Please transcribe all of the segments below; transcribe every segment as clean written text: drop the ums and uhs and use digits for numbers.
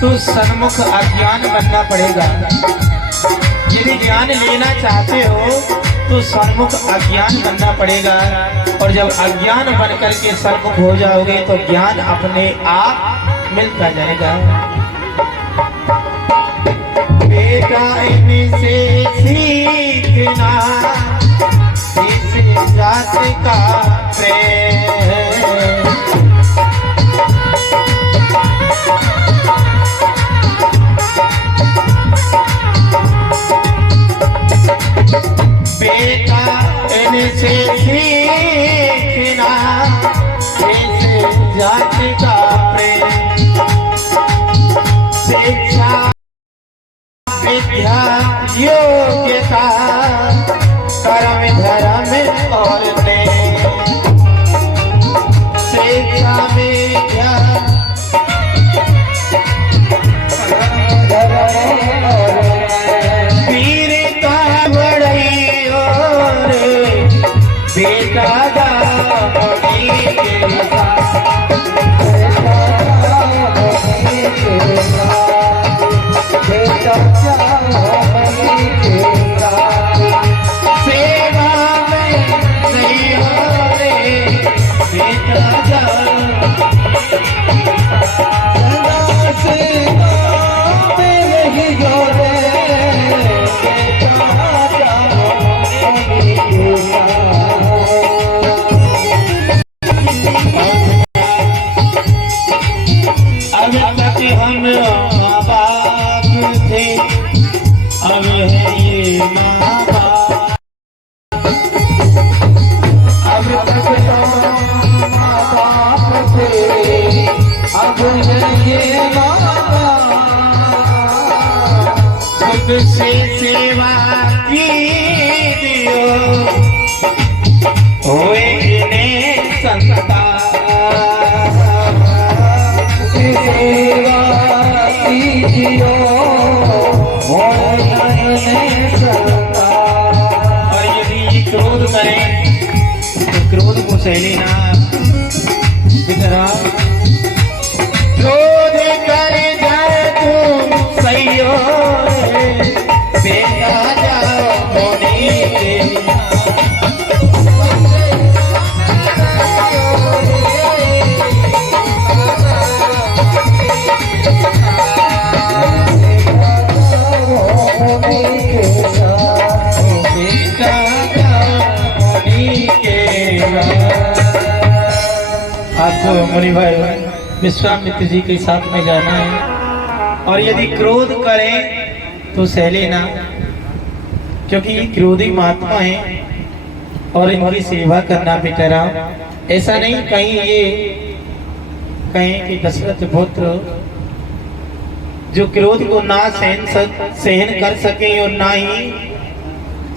तो सन्मुख अज्ञान बनना पड़ेगा। यदि ज्ञान लेना चाहते हो तो सन्मुख अज्ञान बनना पड़ेगा, और जब अज्ञान बन करके सन्मुख हो जाओगे तो ज्ञान अपने आप मिलता जाएगा। बेटा इनसे सीखना इस जात का प्रेम, बेटा इनसे सीखना इस जात का प्रेम। शिक्षा विद्या योग्यता कर्म धर्म और शिक्षा विद्या वीरता बढ़ई और बेटा हम माँ बाप थे, अब है ये माँ बाप। अब तक तो माँ बाप थे, अब है ये माँ बाप। खुद से सेवा कीजियो होए इन्हें संतान, और यदि क्रोध करें तो क्रोध को सह लेना। क्रोध कर जाए तुम सहियो बेटा जाओ होने के। आपको मुनि भाई विश्वामित्र जी के साथ में जाना है, और यदि क्रोध करें तो सह लेना, क्योंकि क्रोधी महात्मा है और इनकी सेवा करना बेटा राम। ऐसा नहीं कहीं ये कहें कि दशरथ पुत्र जो क्रोध को ना सहन कर सके और ना ही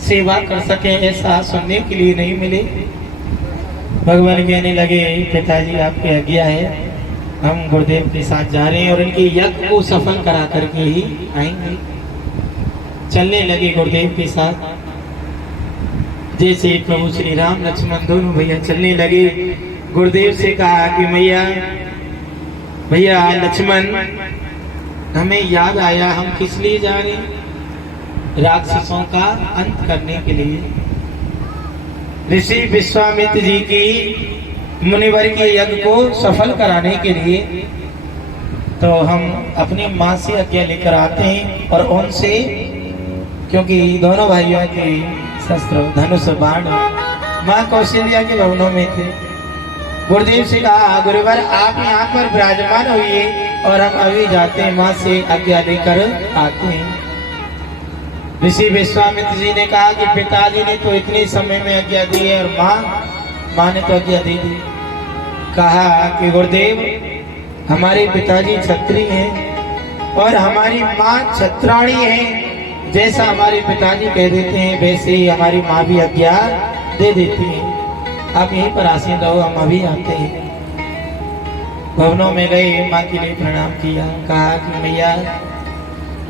सेवा कर सके, ऐसा सुनने के लिए नहीं मिले। भगवान कहने लगे पिताजी आपकी आज्ञा है, हम गुरुदेव के साथ जा रहे हैं और इनके यज्ञ को सफल करा करके ही आएंगे। चलने लगे गुरुदेव के साथ, जैसे प्रभु श्री राम लक्ष्मण दोनों भैया चलने लगे। गुरुदेव से कहा कि भैया लक्ष्मण, हमें याद आया हम किस लिए जा रहे हैं, राक्षसों का अंत करने के लिए। ऋषि विश्वामित्र जी की मुनिवर के यज्ञ को सफल कराने के लिए तो हम अपनी माँ से आज्ञा लेकर आते हैं, और उनसे, क्योंकि दोनों भाइयों के शस्त्र धनुष बाण माँ कौशल्या के भवनों में थे। गुरुदेव से कहा गुरुवर आप यहाँ पर विराजमान हुए और हम अभी जाते हैं, माँ से आज्ञा लेकर आते हैं। ऋषि विश्वामित्र जी ने कहा कि पिताजी ने तो इतने समय में आज्ञा दी है और माँ ने तो आज्ञा दी थी। कहा कि गुरुदेव हमारे पिताजी क्षत्रिय हैं और हमारी माँ क्षत्राणी है। जैसा हमारे पिताजी कह देते हैं वैसे ही हमारी माँ भी आज्ञा दे देती है। आप यहीं पर आसीन रहो, हम अभी आते हैं। भवनों में गए, माँ के लिए प्रणाम किया, कहा कि मैया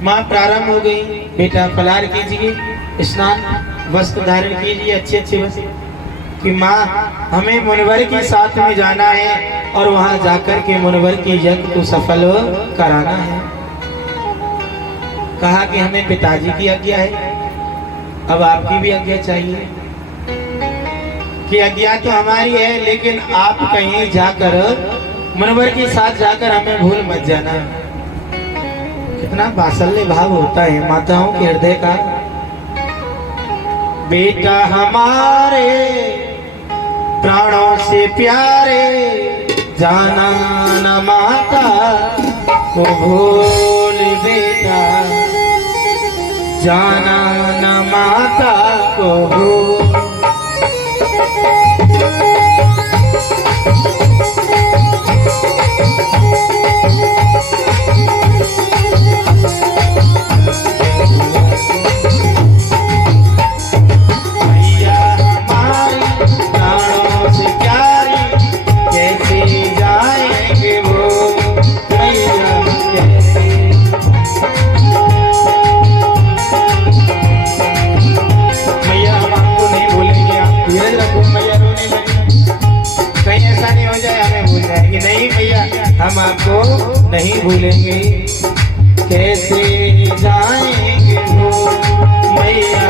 माँ प्रारंभ हो गई, बेटा फलार कीजिए, स्नान वस्त्र धारण कीजिए, अच्छे अच्छे वस्त्र, कि माँ हमें मुनिवर के साथ में जाना है और वहाँ जाकर के मुनिवर के यज्ञ को सफल कराना है। कहा कि हमें पिताजी की आज्ञा है, अब आपकी भी आज्ञा चाहिए। कि आज्ञा तो हमारी है, लेकिन आप कहीं जाकर मुनव्वर के साथ जाकर हमें भूल मत जाना। कितना वात्सल्य भाव होता है माताओं के हृदय का। बेटा हमारे प्राणों से प्यारे, जाना न माता को भूल बेटा, जाना न माता को भूल। हम आपको नहीं भूलेंगे, कैसे जाएंगे वो मैया,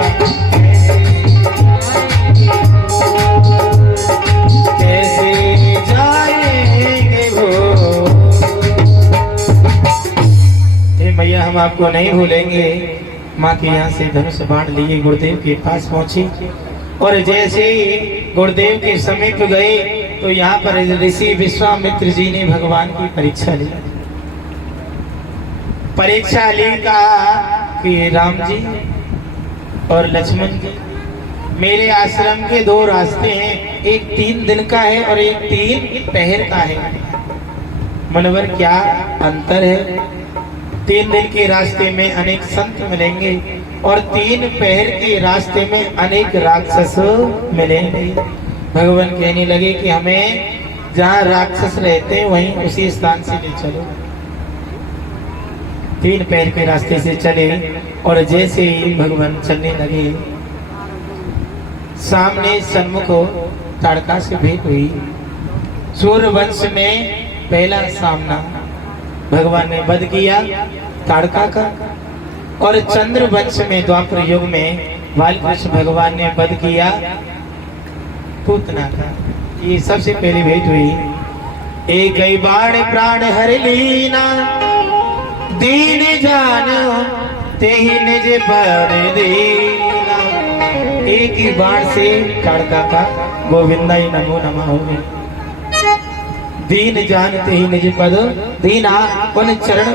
कैसे जाएंगे वो। मैया हम आपको नहीं भूलेंगे। माँ के यहाँ से धनुष बाण लिए गुरुदेव के पास पहुंची, और जैसे ही गुरुदेव के समीप गए तो यहाँ पर ऋषि विश्वामित्र जी ने भगवान की परीक्षा ली। परीक्षा ली, कहा कि राम जी और लक्ष्मण जी, मेरे आश्रम के दो रास्ते हैं, एक 3 दिन का है और एक 3 पहर का है। मुनव्वर क्या अंतर है? 3 दिन के रास्ते में अनेक संत मिलेंगे और 3 पहर के रास्ते में अनेक राक्षस मिलेंगे। भगवान कहने लगे कि हमें जहाँ राक्षस रहते हैं वहीं उसी स्थान से ले चलो। 3 पैर के रास्ते से चले, और जैसे ही भगवान चलने लगे, सामने सन्मुख ताड़का से भेंट हुई। सूर्य वंश में पहला सामना भगवान ने वध किया ताड़का का, और चंद्र वंश में द्वापर युग में बालकृष्ण भगवान ने वध किया पूतना का। ये सबसे पहली भेंट हुई। एक गई बाण प्राण हर लीना, दीन जान ते ही निज पर दीना। एक ही बाण से ताड़का का गोविंदाई नमो नमः हो गई। दीन जानते ही निज पद दीना। उन चरण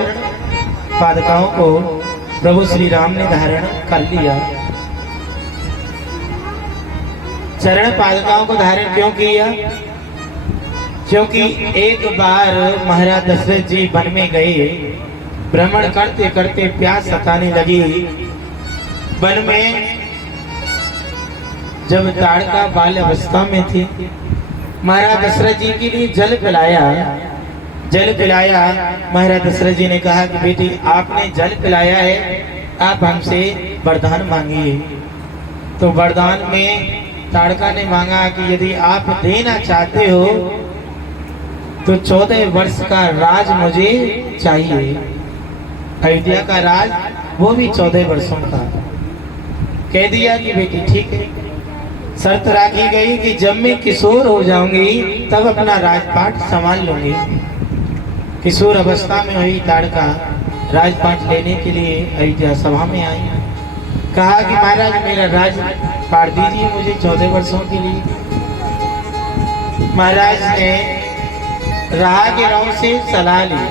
पादुकाओं को प्रभु श्री राम ने धारण कर लिया। चरण पादुकाओं को धारण क्यों किया? क्योंकि एक बार महाराज दशरथ जी वन में गए, भ्रमण करते करते प्यास सताने लगी। वन में जब ताड़का बाल अवस्था में थी, महाराज दशरथ जी के लिए जल पिलाया। महाराज दशरथ जी ने कहा कि बेटी आपने जल पिलाया है, आप हमसे वरदान मांगिए। तो वरदान में ताड़का ने मांगा कि यदि आप देना चाहते हो तो 14 वर्ष का राज मुझे चाहिए। अयोध्या का राज, वो भी 14 वर्षों का। कह दिया कि बेटी ठीक है। शर्त राखी गई कि जब मैं किशोर हो जाऊंगी तब अपना राजपाट संभाल लूंगी। किशोर अवस्था में हुई ताड़का राजपाट लेने के लिए अयोध्या सभा में आई। कहा कि महाराज मेरा राज पाट दीजिए मुझे 14 वर्षों के लिए। महाराज ने राहगीरों से सलाह ली,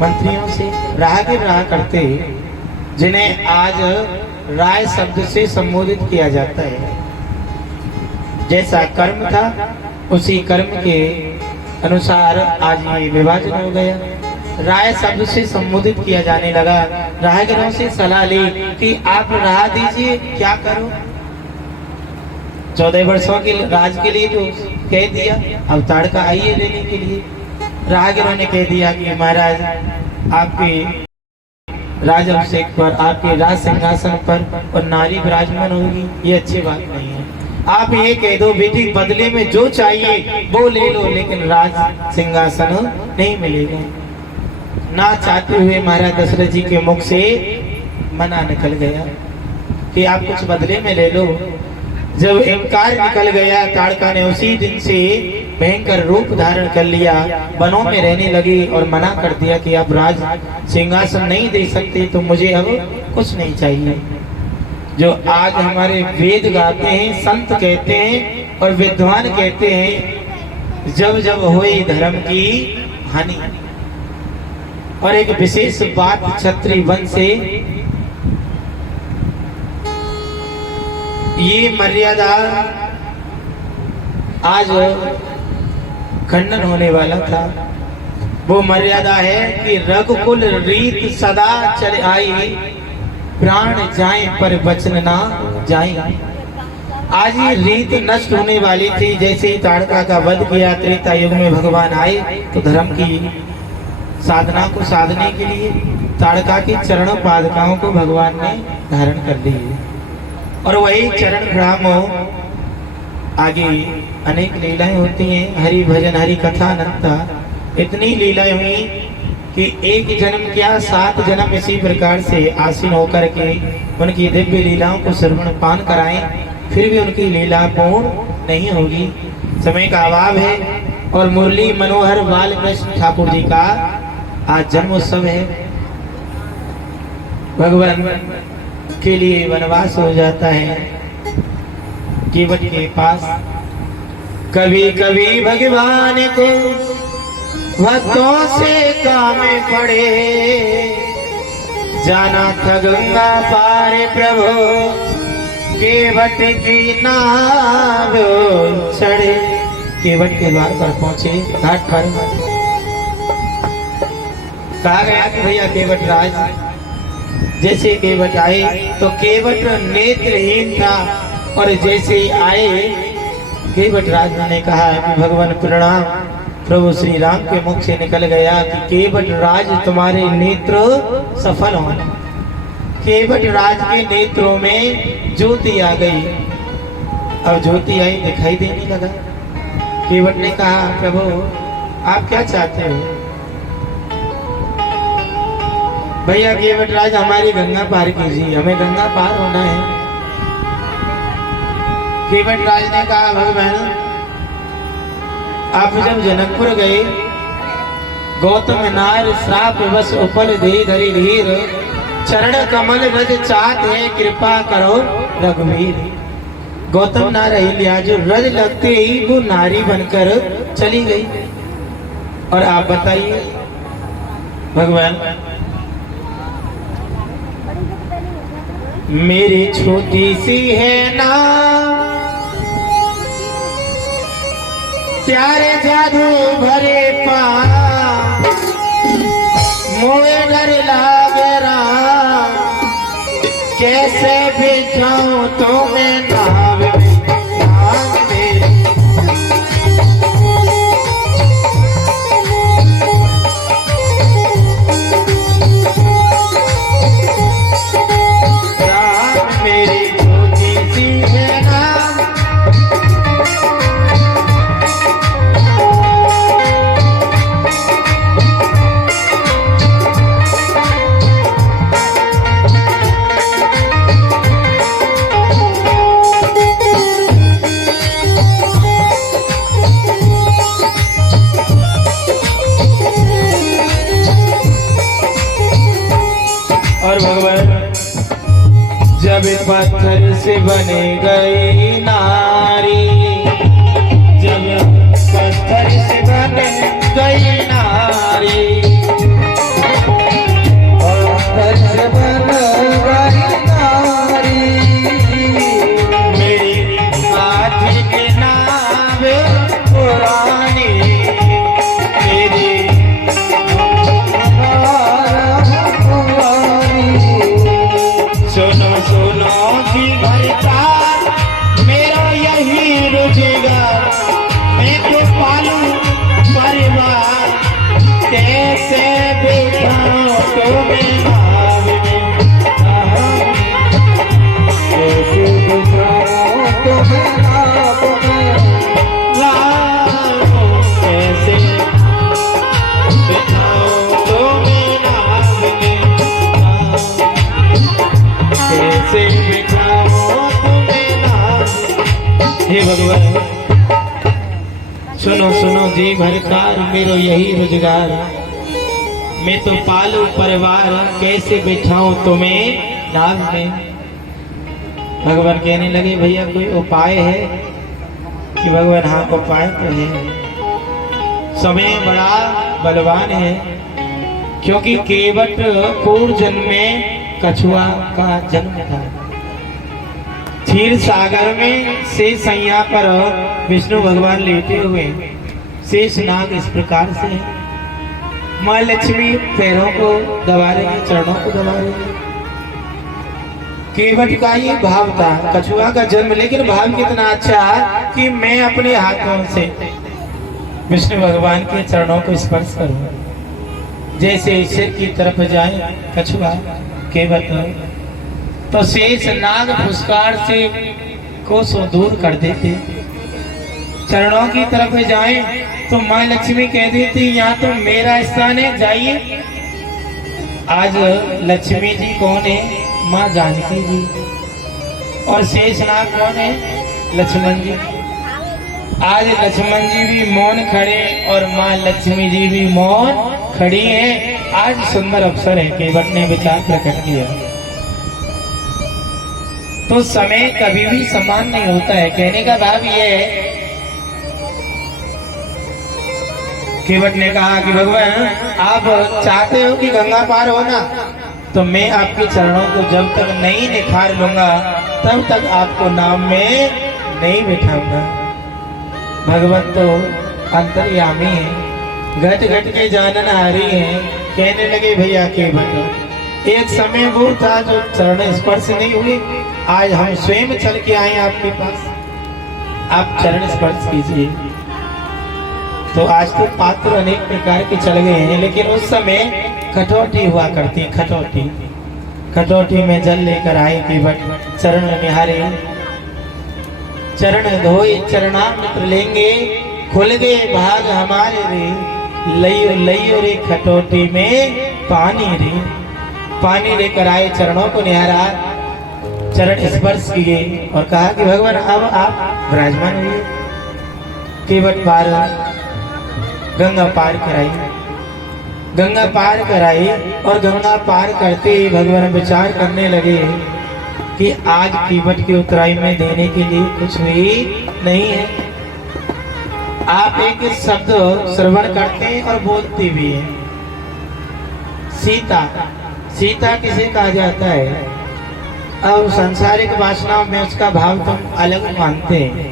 मंत्रियों से। राहगीर रहा करते जिन्हें आज राय शब्द से संबोधित किया जाता है। जैसा कर्म था उसी कर्म के अनुसार आज ये विभाजन हो गया। राय शब्द से संबोधित किया जाने लगा। राहगीरों से सलाह ली कि आप राह दीजिए, क्या करो। 14 वर्षों के राज के लिए तो कह दिया, अब ताड़का आइए लेने के लिए। राहगीरों ने कह दिया कि महाराज आपके राज अभिषेक पर, आपके राज सिंहासन पर और नारी विराजमान होगी, ये अच्छी बात नहीं है। आप ये कह दो बेटी बदले में जो चाहिए वो ले लो, लेकिन राज सिंहासन नहीं मिलेगा। ना चाहते हुए महाराज दशरथ जी के मुख से मना निकल गया कि आप कुछ बदले में ले लो। जब इनकार निकल गया, ताड़का ने उसी दिन से भयंकर रूप धारण कर लिया, वनों में रहने लगी और मना कर दिया कि आप राज सिंहासन नहीं दे सकते, तो मुझे अब कुछ नहीं चाहिए। जो आज हमारे वेद गाते हैं, संत कहते हैं और विद्वान कहते हैं, जब जब हुई धर्म की हानि। और एक विशेष बात क्षत्रिय वंश से ये मर्यादा आज खंडन होने वाला था। वो मर्यादा है कि रघुकुल रीत सदा चल आई, प्राण जाए पर वचन ना जाए। आज ये रीत नष्ट होने वाली थी। जैसे ही ताड़का का वध किया, त्रेता युग में भगवान आए तो धर्म की साधना को साधने के लिए ताड़का के चरणों पादुकाओं को भगवान ने धारण कर लिए। और वही चरण ग्रामों आगे अनेक लीलाएं होती हैं। हरि भजन हरि कथा अनंता, इतनी लीलाएं हुई कि एक जन्म क्या 7 जन्म इसी प्रकार से आसीन होकर के उनकी दिव्य लीलाओं को श्रवण पान कराएं, फिर भी उनकी लीला पूर्ण नहीं होगी। समय का अभाव है। और मुरली मनोहर बाल कृष्ण ठाकुर जी का आज जन्मोत्सव है। भगवान के लिए वनवास हो जाता है केवट के पास। कभी कभी भगवान को भक्तों से काम पड़े, जाना था गंगा पार प्रभु, केवट की नाव चढ़े। केवट के द्वार पर पहुंचे, घाट पर कहा गया कि भैया केवट राज। जैसे केवट आए तो केवट नेत्रहीन था, और जैसे ही आए केवट राज ने कहा कि भगवान प्रणाम। प्रभु श्री राम के मुख से निकल गया कि केवट राज तुम्हारे नेत्र सफल हो। केवट राज के नेत्रों में ज्योति आ गई। अब ज्योति आई, दिखाई देने लगा। केवट ने कहा प्रभु आप क्या चाहते हो? भैया केवट राज हमारी गंगा पार कीजिए, हमें गंगा पार होना है। केवट राज ने कहा भगवान आप जब जनकपुर गए, गौतम नार श्राप बस उपल दे धरी धीर, चरण कमल रज चाहत है कृपा करो रघुवीर। गौतम नार अहिल्या जो रज लगते ही वो नारी बनकर चली गई। और आप बताइए भगवान मेरी छोटी सी है ना प्यारे जादू भरे पा, मोए डर लागे राम, कैसे बिठाऊं तुम्हें नाव में। मेरी छोटी सी है ना और भगवान जब पत्थर से बने गई नारी, जब पत्थर से बने गई नारी, पत्थर से बने गई नारी, मेरी हाथी के नाम पुरानी, मेरी सुनो सुनो जी भरता मेरा यही भगवान सुनो सुनो जी भरकार मेरो यही रोजगार, मैं तो पालू परिवार कैसे बिठाऊं तुम्हें नाव में। भगवान कहने लगे भैया कोई उपाय है कि भगवान हाँ उपाय तो है। समय बड़ा बलवान है क्योंकि केवट पूर्व जन्म में कछुआ का जन्म था। क्षीर सागर में शेष सैया पर विष्णु भगवान लेटे हुए, शेष नाग इस प्रकार से माँ लक्ष्मी पैरों को दबा रही, चरणों को दबा रही। केवट का ये भाव था कछुआ का जन्म, लेकिन भाव कितना अच्छा कि मैं अपने हाथों से विष्णु भगवान के चरणों को स्पर्श करूं। जैसे सिर की तरफ जाए कछुआ केवट तो शेष नाग फुसकार से कोसों दूर कर देते। चरणों की तरफ जाए तो माँ लक्ष्मी कह देती यहाँ तो मेरा स्थान है, जाइए। आज लक्ष्मी जी कौन है? माँ जानकी जी। और शेष नाग कौन है? लक्ष्मण जी। आज लक्ष्मण जी भी मौन खड़े और माँ लक्ष्मी जी भी मौन खड़ी है। आज सुंदर अवसर है, केवट ने विचार प्रकट किया। तो समय कभी भी समान नहीं होता है। कहने का भाव ये है, केवट ने कहा कि भगवान आप चाहते हो कि गंगा पार होना, तो मैं आपके चरणों को जब तक नहीं निखार लूंगा तब तक आपको नाम में नहीं बिठाऊंगा। भगवान तो अंतर्यामी है, घट घट के जानन हारी है। कहने लगे भैया केवट एक समय वो था जो चरण स्पर्श नहीं हुए, आज हम स्वयं चल के आए आपके पास, आप चरण स्पर्श कीजिए। तो आज तो पात्र अनेक प्रकार के चल गए हैं, लेकिन उस समय खटौटी हुआ करती। खटौटी में जल लेकर आए केवट, चरण निहारे, चरण धोए चरणामृत लेंगे, खुल गए भाग हमारे रे, लइयो लइयो रे खटौटी में पानी रे। पानी लेकर आए, चरणों को निहारा, चरण स्पर्श किए और कहा कि भगवान अब आप विराजमान हुए। केवट पार गंगा पार कराई, गंगा पार कराई और गंगा पार करते ही भगवान विचार करने लगे कि आज केवट की उतराई में देने के लिए कुछ भी नहीं है। आप एक शब्द श्रवण करते हैं और बोलते भी हैं, सीता। सीता किसे कहा जाता है? अब सांसारिक वासनाओं में उसका भाव तुम अलग मानते हैं,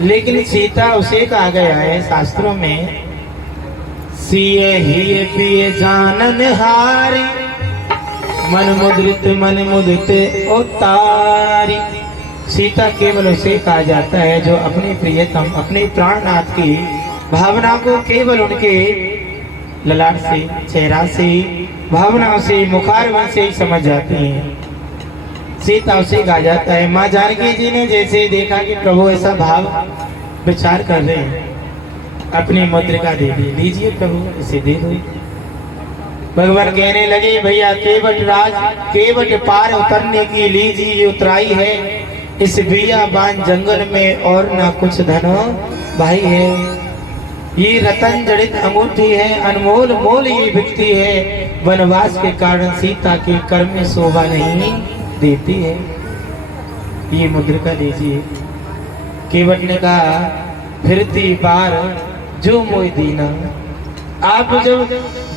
लेकिन सीता उसे कहा गया है शास्त्रों में, सिए ही पिए जानन हारी, मन मुदित उतारी। सीता केवल उसे कहा जाता है जो अपने प्रियतम, अपने प्राणनाथ की भावना को केवल उनके ललाट से, चेहरा से, भावनाओं से, मुखारविंद से ही समझ जाती हैं। सीता उसे कहा जाता है। माँ जानकी जी ने जैसे देखा कि प्रभु ऐसा भाव विचार कर रहे हैं, अपनी मुद्रिका दे दी, लीजिए प्रभु इसे दे दो। भगवान कहने लगे भैया केवट राज, केवट पार उतरने की लीजिए उतराई है, इस बियाबान जंगल में और ना कुछ धन भाई है। ये रतन जड़ित अंगूठी है, अनमोल मोल ये बिकती है, वनवास के कारण सीता के कर्म में शोभा नहीं देती है। ये मुद्रिका लीजिए। केवट ने कहा फिरती बार जो मोय दीना, आप जब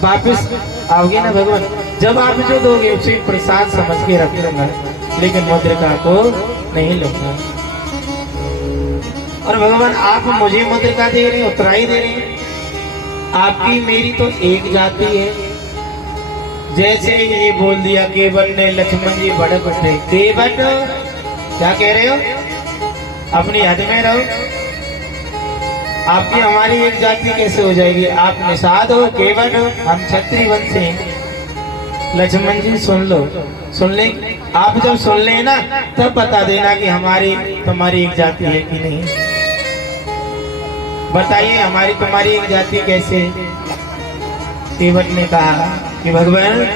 वापिस आओगे ना भगवान, जब आप जो दोगे उसे प्रसाद समझ के रख लूंगा, लेकिन मुद्रिका को नहीं लूंगा। और भगवान आप मुझे मुद्रिका दे रहे, उतराई दे रहे, आपकी मेरी तो एक जाति है। जैसे ये बोल दिया केवट ने, लक्ष्मण जी भड़क उठे। केवट क्या कह रहे हो? अपनी हद में रहो, आपकी हमारी एक जाति कैसे हो जाएगी? आप निषाद हो, केवट हो, हम क्षत्रिय वंश हैं। लक्ष्मण जी सुन लो, सुन ले, आप जब सुन ले ना तब बता देना कि हमारी तुम्हारी एक जाति है कि नहीं। बताइए हमारी तुम्हारी एक जाति कैसे? केवट ने कहा कि भगवान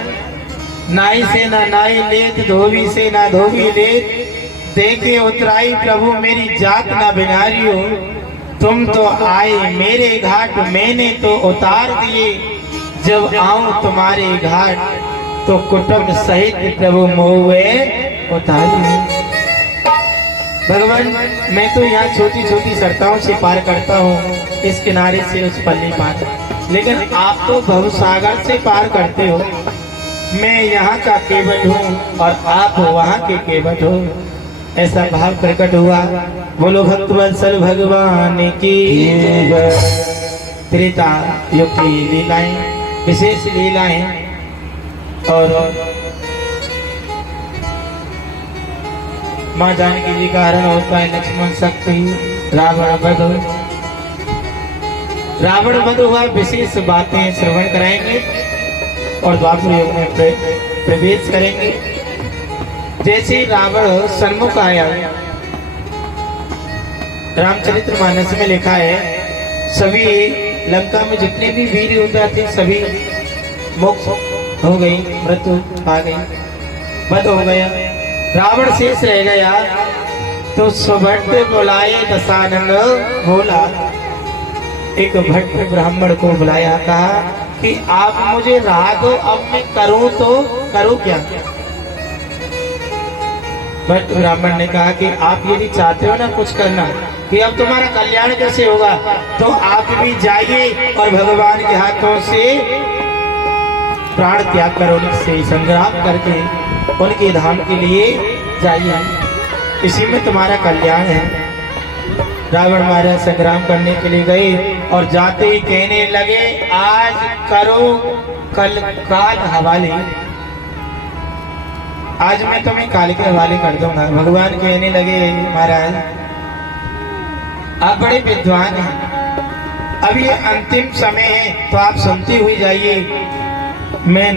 नाई से ना नाई लेत, धोबी से ना धोबी लेत, देखे उतराई प्रभु मेरी जात ना बिनारी हो, तुम तो आए मेरे घाट मैंने तो उतार दिए, जब आऊं तुम्हारे घाट तो कुटुंब सहित प्रभु मोहे उतारिए। भगवान मैं तो यहाँ छोटी छोटी सरिताओं से पार करता हूँ, इस किनारे से उस पल्ली पार, लेकिन आप तो भवसागर से पार करते हो। मैं यहाँ का केवट हूँ और आप वहाँ के केवट हो, ऐसा भाव प्रकट हुआ। बोलो भक्तवत्सल भगवान की। त्रेता युग की लीलाएं, विशेष लीलाएं, और माँ जानकी जी का हरण होता है, लक्ष्मण शक्ति रावण वध, रावण वध हुआ। विशेष बातें श्रवण कराएंगे और द्वापर युग में प्रवेश करेंगे। जैसे रावण सन्मुख आया, रामचरितमानस में लिखा है सभी लंका में जितने भी वीर योद्धा थे सभी मोक्ष हो गई, मृत्यु आ गई, वध हो गया, रावण शेष रह गया। तो सुभट बुलाए दशानन भोला, एक भट्ट ब्राह्मण को बुलाया, कहा कि आप मुझे राह दो, अब मैं करूं तो करूं क्या। भट्ट ब्राह्मण ने कहा कि आप यदि चाहते हो ना कुछ करना कि अब तुम्हारा कल्याण कैसे होगा, तो आप भी जाइए और भगवान के हाथों से प्राण त्याग कर उनसे संग्राम करके उनके धाम के लिए जाइए, इसी में तुम्हारा कल्याण है। रावण महाराज संग्राम करने के लिए गए और जाते ही कहने लगे आज करो कल काल हवाले, आज मैं तुम्हें काल के हवाले कर दूंगा। भगवान कहने लगे महाराज आप बड़े विद्वान हैं, अब ये अंतिम समय है तो आप सुनते हुए जाइए, मैं